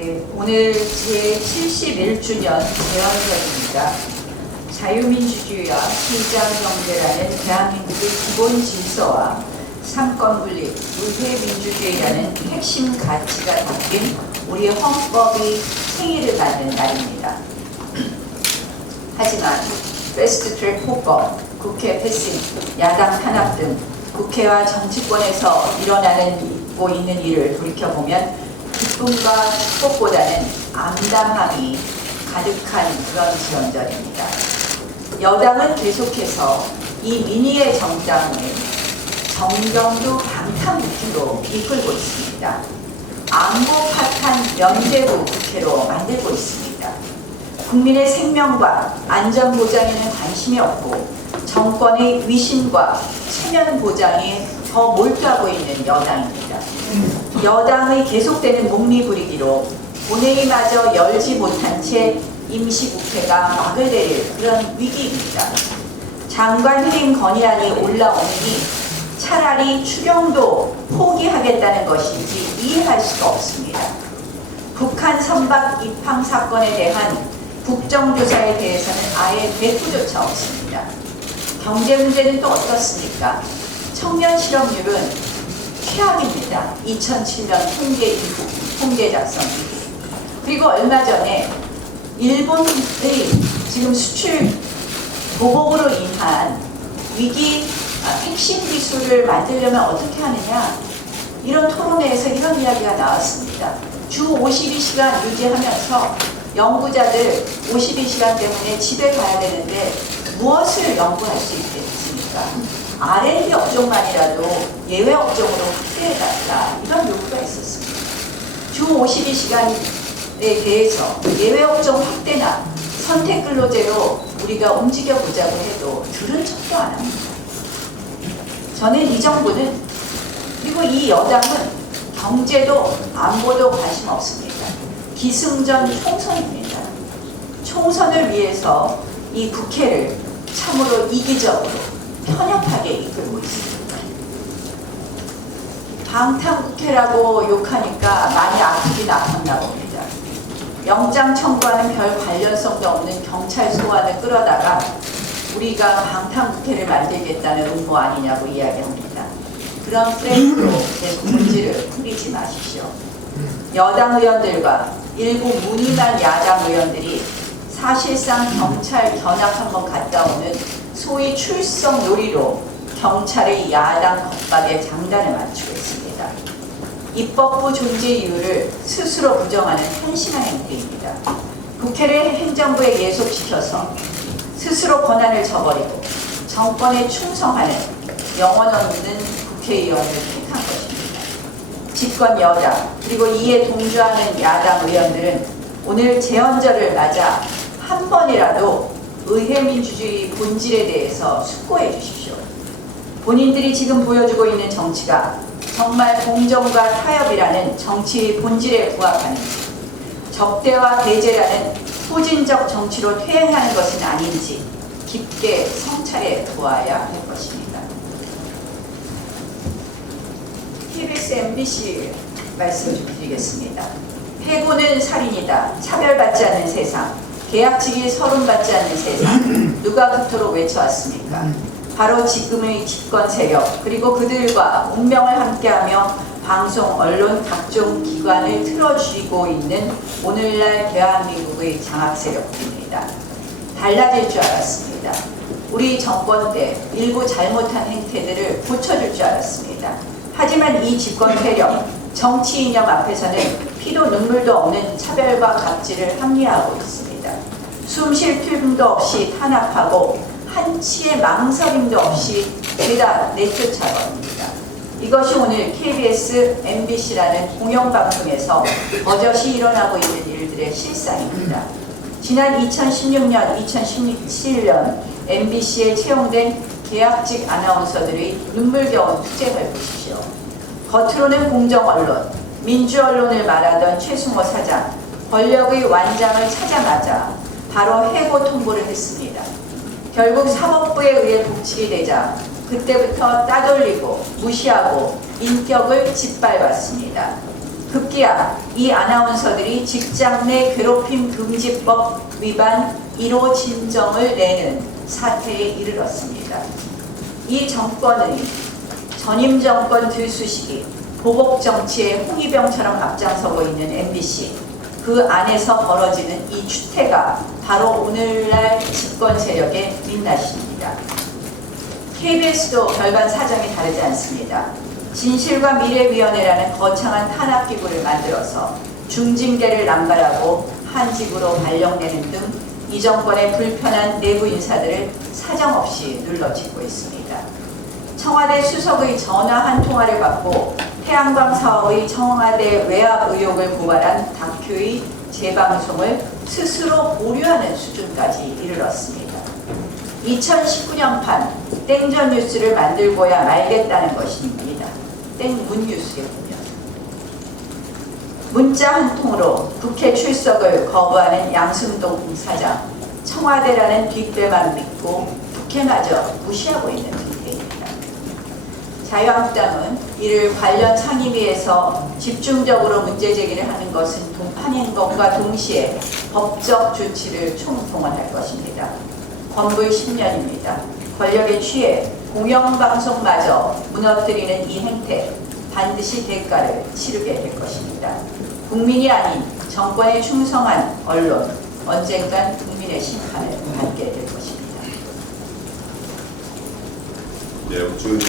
네, 오늘 제71주년 개헌절입니다. 자유민주주의와 시장경제라는 대한민국의 기본 질서와 삼권분립, 의회민주주의라는 핵심 가치가 담긴 우리 헌법이 생일을 맞는 날입니다. 하지만 패스트트랙 폭법, 국회 패싱, 야당 탄압 등 국회와 정치권에서 일어나고 있는 일을 돌이켜보면 기쁨과 축복보다는 암담함이 가득한 그런 지원절입니다. 여당은 계속해서 이 민의의 정당을 정경도 방탄국회로 이끌고 있습니다. 안보 파탄 면제부 국회로 만들고 있습니다. 국민의 생명과 안전 보장에는 관심이 없고 정권의 위신과 체면 보장에 더 몰두하고 있는 여당입니다. 여당의 계속되는 목리부리기로 본회의마저 열지 못한 채 임시국회가 막을 내릴 그런 위기입니다. 장관 해임 건의안이 올라오니 차라리 추경도 포기하겠다는 것인지 이해할 수가 없습니다. 북한 선박 입항 사건에 대한 국정조사에 대해서는 아예 대꾸조차 없습니다. 경제 문제는 또 어떻습니까? 청년 실업률은 최악입니다. 2007년 통계 이후, 통계 작성 이후. 그리고 얼마 전에 일본의 지금 수출 보복으로 인한 위기 핵심 기술을 만들려면 어떻게 하느냐, 이런 토론회에서 이런 이야기가 나왔습니다. 주 52시간 유지하면서 연구자들 52시간 때문에 집에 가야 되는데 무엇을 연구할 수 있겠습니까? R&D 업종만이라도 예외 업종으로 확대해달라, 이런 요구가 있었습니다. 주 52시간에 대해서 예외 업종 확대나 선택 근로제로 우리가 움직여보자고 해도 들은 척도 안 합니다. 저는 이 정부는, 그리고 이 여당은 경제도 안보도 관심 없습니다. 기승전 총선입니다. 총선을 위해서 이 국회를 참으로 이기적으로 편협하게 이끌고 있습니다. 방탄국회라고 욕하니까 많이 아프긴 아팠나 봅니다. 영장 청구하는 별 관련성도 없는 경찰 소환을 끌어다가 우리가 방탄국회를 만들겠다는 음모 아니냐고 이야기합니다. 그런 프레임으로 계속 문제를 풀이지 마십시오. 여당 의원들과 일부 무늬만 야당 의원들이 사실상 경찰 견학 한번 갔다 오는 소위 출석 놀이로 경찰의 야당 겁박에 장단을 맞추고 있습니다. 입법부 존재 이유를 스스로 부정하는 한심한 행태입니다. 국회를 행정부에 예속시켜서 스스로 권한을 저버리고 정권에 충성하는 영혼 없는 국회의원을 택한 것입니다. 집권 여당 그리고 이에 동조하는 야당 의원들은 오늘 재헌절을 맞아 한 번이라도 의회민주주의 본질에 대해서 숙고해 주십시오. 본인들이 지금 보여주고 있는 정치가 정말 공정과 타협이라는 정치의 본질에 부합하는지, 적대와 배제라는 후진적 정치로 퇴행하는 것은 아닌지 깊게 성찰해 보아야 할 것입니다. KBS MBC 말씀 좀 드리겠습니다. 해고는 살인이다. 차별받지 않는 세상. 계약직이 서름받지 않는 세상. 누가 그토록 외쳐왔습니까? 바로 지금의 집권 세력, 그리고 그들과 운명을 함께하며 방송, 언론, 각종 기관을 틀어쥐고 있는 오늘날 대한민국의 장악 세력들입니다. 달라질 줄 알았습니다. 우리 정권 때 일부 잘못한 행태들을 고쳐줄 줄 알았습니다. 하지만 이 집권 세력, 정치 이념 앞에서는 피도 눈물도 없는 차별과 갑질을 합리화하고 있습니다. 숨 쉴 틈도 없이 탄압하고 한치의 망설임도 없이 죄다 내쫓아버립니다. 이것이 오늘 KBS, MBC라는 공영방송에서 버젓이 일어나고 있는 일들의 실상입니다. 지난 2016년, 2017년 MBC에 채용된 계약직 아나운서들의 눈물겨운 투쟁을 보십시오. 겉으로는 공정언론, 민주언론을 말하던 최승호 사장, 권력의 완장을 찾아마자 바로 해고 통보를 했습니다. 결국 사법부에 의해 복직이 되자 그때부터 따돌리고 무시하고 인격을 짓밟았습니다. 급기야 이 아나운서들이 직장 내 괴롭힘 금지법 위반 1호 진정을 내는 사태에 이르렀습니다. 이 정권의 전임 정권 들쑤시기 보복 정치의 홍위병처럼 앞장서고 있는 MBC, 그 안에서 벌어지는 이 추태가 바로 오늘날 집권 세력의 민낯입니다. KBS도 별반 사정이 다르지 않습니다. 진실과 미래위원회라는 거창한 탄압기구를 만들어서 중징계를 남발하고 한집으로 발령내는 등 이 정권의 불편한 내부 인사들을 사정없이 눌러짓고 있습니다. 청와대 수석의 전화 한 통화를 받고 태양광 사업의 청와대 외압 의혹을 고발한 다큐의 재방송을 스스로 보류하는 수준까지 이르렀습니다. 2019년판 땡전 뉴스를 만들고야 말겠다는 것입니다. 땡문 뉴스겠군요. 문자 한 통으로 국회 출석을 거부하는 양승동 사장, 청와대라는 뒷배만 믿고 국회마저 무시하고 있는 상태입니다. 자유한국당은 이를 관련 상임위에서 집중적으로 문제 제기를 하는 것은 하는 것과 동시에 법적 조치를 총동원할 것입니다. 권불 10년입니다. 권력에 취해 공영방송마저 무너뜨리는 이 행태, 반드시 대가를 치르게 될 것입니다. 국민이 아닌 정권에 충성한 언론, 언젠간 국민의 심판을 받게 될 것입니다. 네, 지금